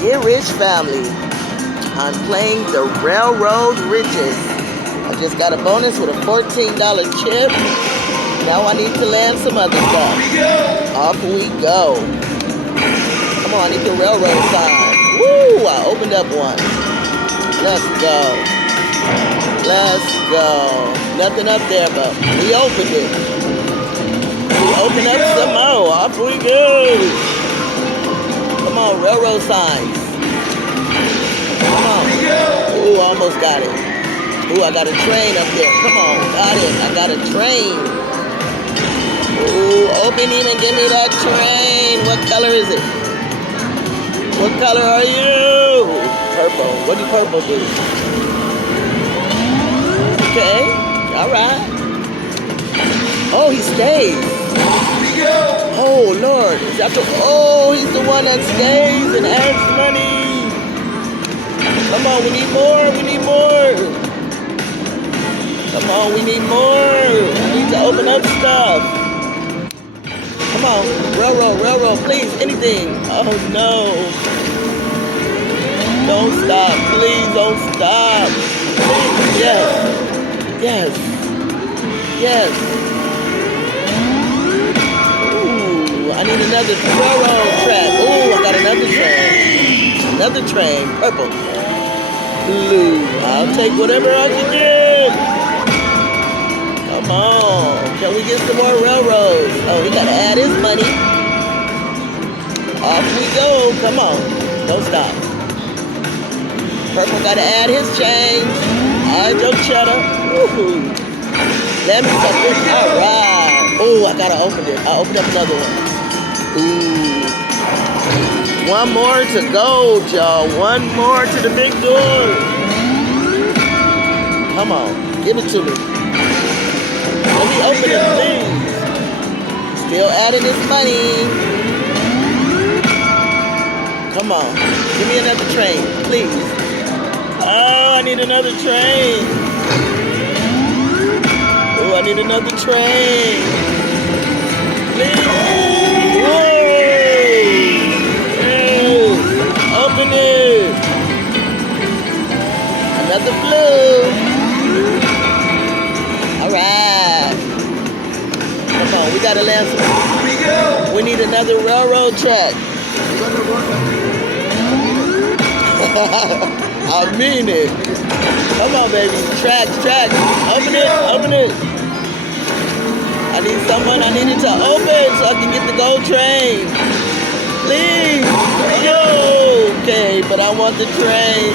Get Rich family. I'm playing the Railroad Riches. I just got a bonus with a $14 chip. Now I need to land some other stuff. Off we go. Come on, I need the railroad sign. Woo! I opened up one. Let's go. Let's go. Nothing up there, but we opened it. We opened up some more. Off we go. Come on, railroad signs. Come on. Ooh, almost got it. Ooh, I got a train up there. Come on, got it. I got a train. Ooh, open him and give me that train. What color is it? What color are you? Purple. What did purple do? Okay. All right. Oh, he stays. Oh, Lord. Oh, he's the one that stays and adds money. Come on, we need more. We need more. Come on, we need more. We need to open up stuff. Come on, railroad, please, anything. Oh no. Don't stop, please don't stop. Please, yes. Ooh, I need another railroad track. Ooh, I got another train. Another train, purple. Blue, I'll take whatever I can get. Come on, can we get some more railroads? Oh, he gotta add his money. Off we go, come on, don't stop. Purple gotta add his change. Add your cheddar. Woohoo. Let me something, all right. Oh, I gotta open it. I opened up another one. Ooh. One more to go, y'all. One more to the big door. Come on, give it to me. Let me open it, please. Still adding his money. Come on. Give me another train, please. Oh, I need another train. Oh, I need another train. Please. Whoa. Open it. Another blue. All right. Come on, we gotta land some. We need another railroad track. I mean it. Come on, baby. Track. Open it. I need someone I needed to open so I can get the gold train. Please. Okay, but I want the train.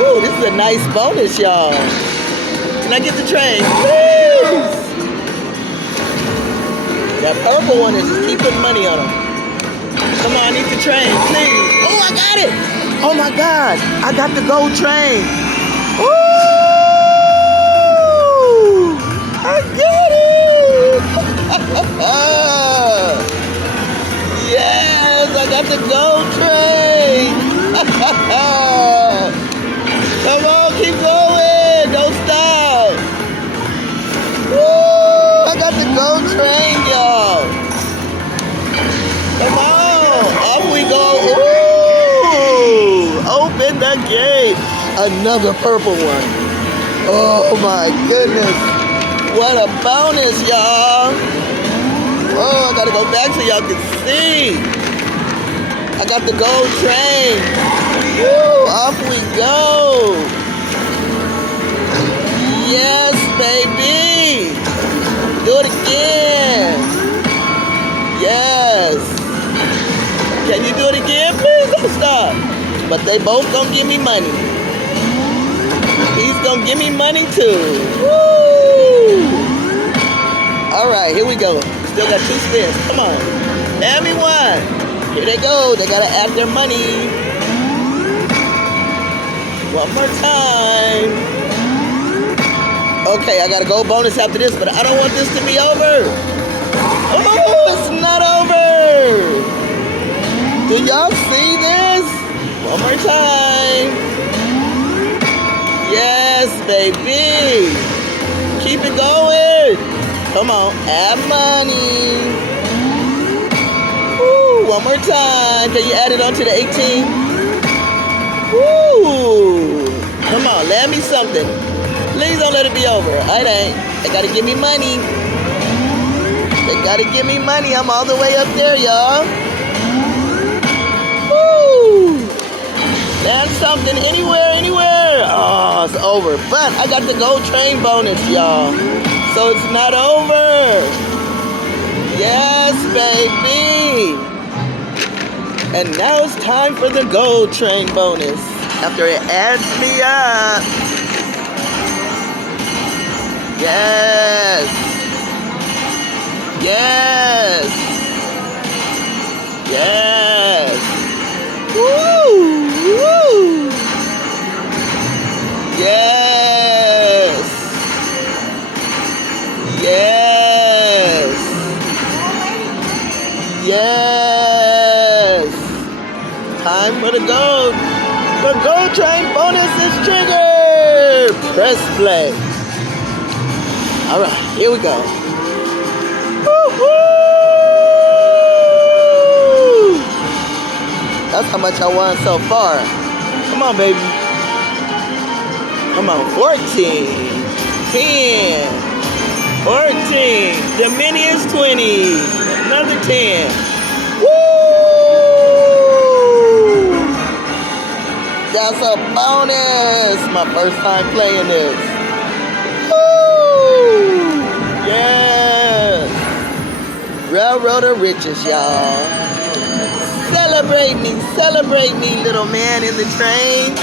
Ooh, this is a nice bonus, y'all. Can I get the train? Please! That purple one is just keep putting money on them. Come on, I need the train, please. Oh, I got it! Oh my God, I got the gold train. Woo! I got it! Yes, I got the gold train. Come on, keep going. Don't stop. Woo! I got the gold train, y'all. Come on. Up we go. Ooh! Open the gate. Another purple one. Oh my goodness. What a bonus, y'all. Oh, I gotta go back so y'all can see. I got the gold train. Woo! Off we go. Yes, baby. Do it again. Yes. Can you do it again? Please don't stop. But they both gonna give me money. He's gonna give me money too. Woo! All right, here we go. Still got 2 spins. Come on. Everyone. Here they go. They gotta add their money. One more time. Okay, I gotta go bonus after this, but I don't want this to be over. Oh, it's not over. Do y'all see this? One more time. Yes, baby. Keep it going. Come on, add money. Woo. Woo! One more time. Can you add it onto the 18? Woo! Come on, land me something. Please don't let it be over. It ain't. They gotta give me money. They gotta give me money. I'm all the way up there, y'all. Woo! Land something anywhere, anywhere. Oh, it's over. But I got the gold train bonus, y'all. So it's not over. Yes, baby. And now it's time for the gold train bonus. After it adds me up. Yes. Yes. Yes. Woo! Woo! Yes. Yes. Yes. Time for the gold. The gold train bonus is triggered. Press play. All right, here we go. Woo-hoo! That's how much I won so far. Come on, baby. Come on, 14, 10, 14. The mini is 20. Another 10. Woo! That's a bonus. My first time playing this. Woo! Yes. Railroad of Riches, y'all. Celebrate me, little man in the train.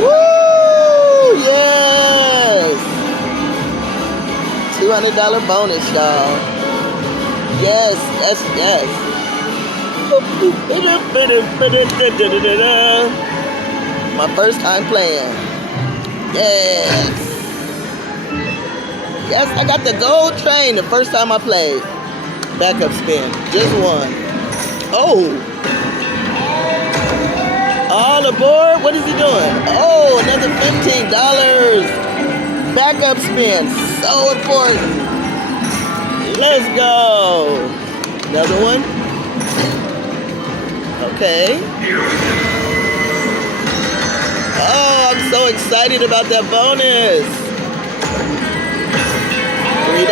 Woo! Yes. $200 bonus, y'all. Yes, yes, yes. My first time playing. Yes. Yes, I got the gold train the first time I played. Backup spin. Just one. Oh. All aboard? What is he doing? Oh, another $15. Backup spin. So important. Let's go. Another one. Okay. Oh, I'm so excited about that bonus. $3.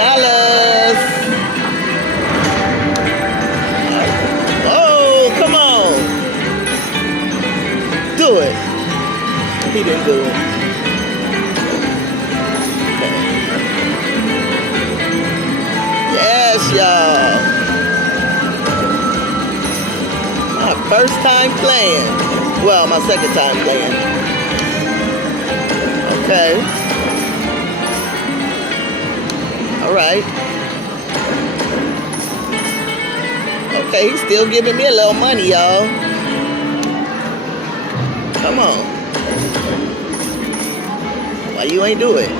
Oh, come on. Do it. He didn't do it. Okay. Yes, y'all. My first time playing. Well, my second time playing. Okay. All right. Okay, he's still giving me a little money, y'all. Come on. Why you ain't do it?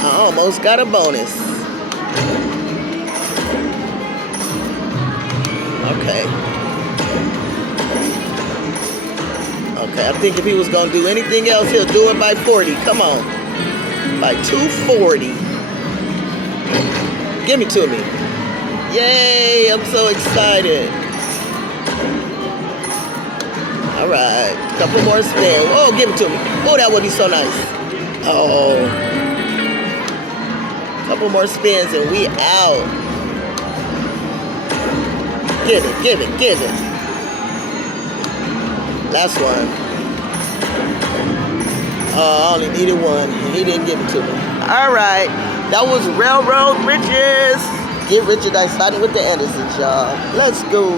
I almost got a bonus. Okay. Okay, I think if he was gonna do anything else, he'll do it by 40. Come on. By 240. Give me to me. Yay, I'm so excited. All right, couple more spins. Oh, give it to me. Oh, that would be so nice. Oh. Couple more spins and we out. Give it, give it, give it. Last one. Oh, I only needed one. He didn't give it to me. All right, that was Railroad Riches. Get rich or die starting with the Andersons, y'all. Let's go.